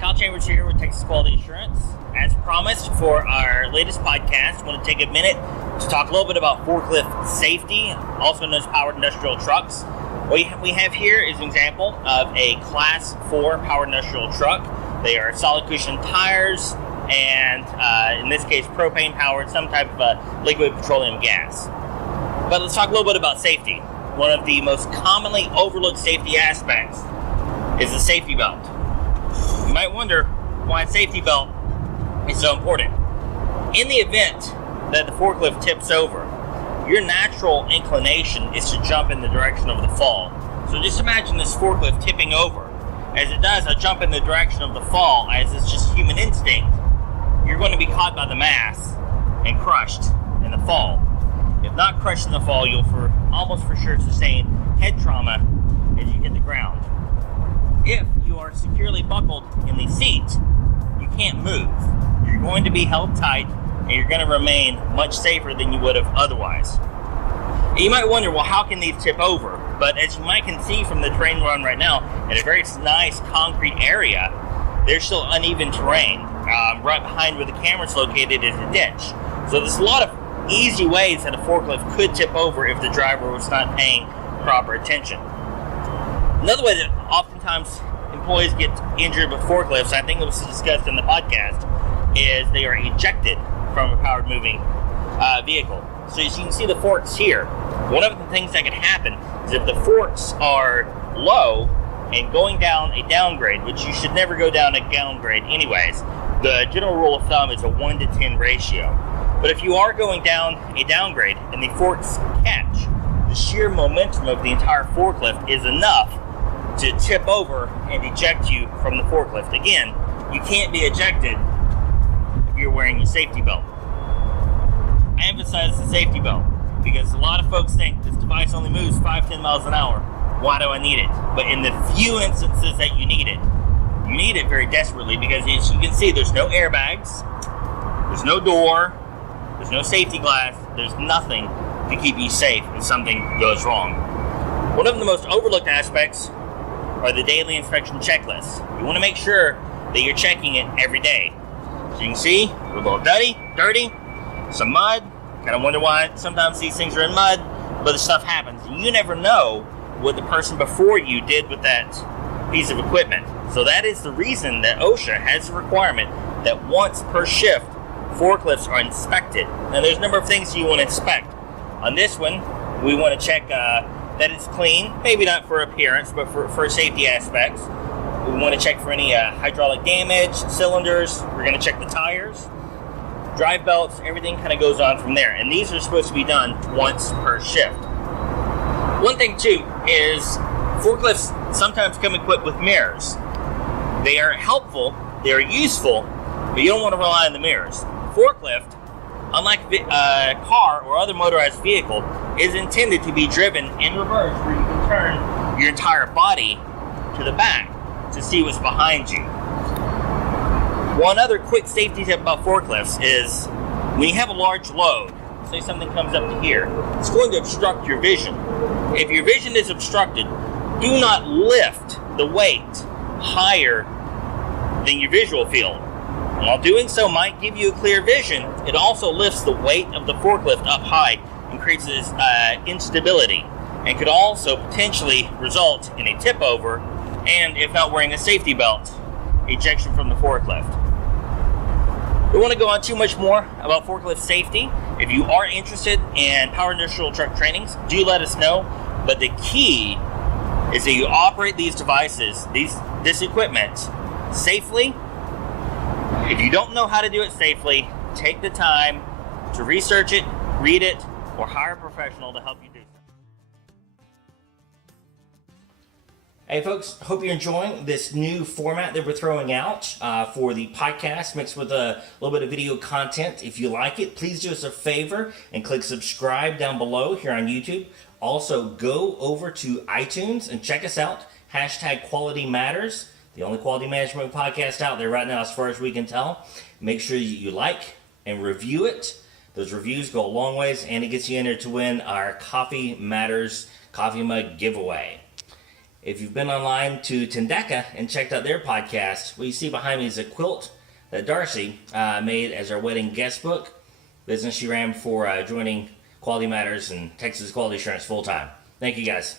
Kyle Chambers here with Texas Quality Assurance. As promised, for our latest podcast, I want to take a minute to talk a little bit about forklift safety, also known as powered industrial trucks. What we have here is an example of a Class 4 powered industrial truck. They are solid cushion tires and, in this case, propane-powered, some type of liquid petroleum gas. But let's talk a little bit about safety. One of the most commonly overlooked safety aspects is the safety belt. You might wonder why a safety belt is so important. In the event that the forklift tips over, your natural inclination is to jump in the direction of the fall. So just imagine this forklift tipping over. As it does, I jump in the direction of the fall, as it's just human instinct. You're going to be caught by the mass and crushed in the fall. If not crushed in the fall, you'll almost for sure sustain head trauma as you hit the ground. If you are securely buckled in the seat, you can't move. You're going to be held tight, and you're going to remain much safer than you would have otherwise. And you might wonder, well, how can these tip over? But as you can see from the terrain we're on right now, in a very nice concrete area, there's still uneven terrain. Right behind where the camera's located is a ditch. So there's a lot of easy ways that a forklift could tip over if the driver was not paying proper attention. Another way that oftentimes employees get injured with forklifts, I think it was discussed in the podcast, is they are ejected from a powered moving vehicle. So as you can see the forks here, one of the things that can happen is if the forks are low and going down a downgrade, which you should never go down a downgrade anyways, the general rule of thumb is a 1-to-10 ratio. But if you are going down a downgrade and the forks catch, the sheer momentum of the entire forklift is enough to tip over and eject you from the forklift. Again, you can't be ejected if you're wearing your safety belt. I emphasize the safety belt because a lot of folks think this device only moves 5-10 miles an hour. Why do I need it? But in the few instances that you need it very desperately, because as you can see, there's no airbags, there's no door, there's no safety glass, there's nothing to keep you safe if something goes wrong. One of the most overlooked aspects are the daily inspection checklists. You want to make sure that you're checking it every day. So you can see, a little dirty, some mud. Kind of wonder why sometimes these things are in mud, but the stuff happens. You never know what the person before you did with that piece of equipment. So that is the reason that OSHA has a requirement that once per shift, forklifts are inspected. Now there's a number of things you want to inspect. On this one, we want to check that it's clean, maybe not for appearance, but for safety aspects. We want to check for any hydraulic damage, cylinders. We're going to check the tires, drive belts, everything kind of goes on from there. And these are supposed to be done once per shift. One thing too is forklifts sometimes come equipped with mirrors. They are helpful, they are useful, but you don't want to rely on the mirrors. Forklift, unlike a car or other motorized vehicle, is intended to be driven in reverse, where you can turn your entire body to the back to see what's behind you. One other quick safety tip about forklifts is when you have a large load, say something comes up to here, it's going to obstruct your vision. If your vision is obstructed, do not lift the weight higher than your visual field. While doing so might give you a clear vision, it also lifts the weight of the forklift up high and creates this instability, and could also potentially result in a tip over, and if not wearing a safety belt, ejection from the forklift. We want to go on too much more about forklift safety. If you are interested in power industrial truck trainings, do let us know. But the key is that you operate these devices, this equipment, safely. If you don't know how to do it safely, take the time to research it, read it, or hire a professional to help you do so. Hey folks, hope you're enjoying this new format that we're throwing out for the podcast mixed with a little bit of video content. If you like it, please do us a favor and click subscribe down below here on YouTube. Also, go over to iTunes and check us out. #QualityMatters, the only quality management podcast out there right now as far as we can tell. Make sure you like and review it. Those reviews go a long ways, and it gets you entered to win our Coffee Matters coffee mug giveaway. If you've been online to Tendeka and checked out their podcast, what you see behind me is a quilt that Darcy made as our wedding guest book. Business she ran for joining Quality Matters and Texas Quality Assurance full time. Thank you guys.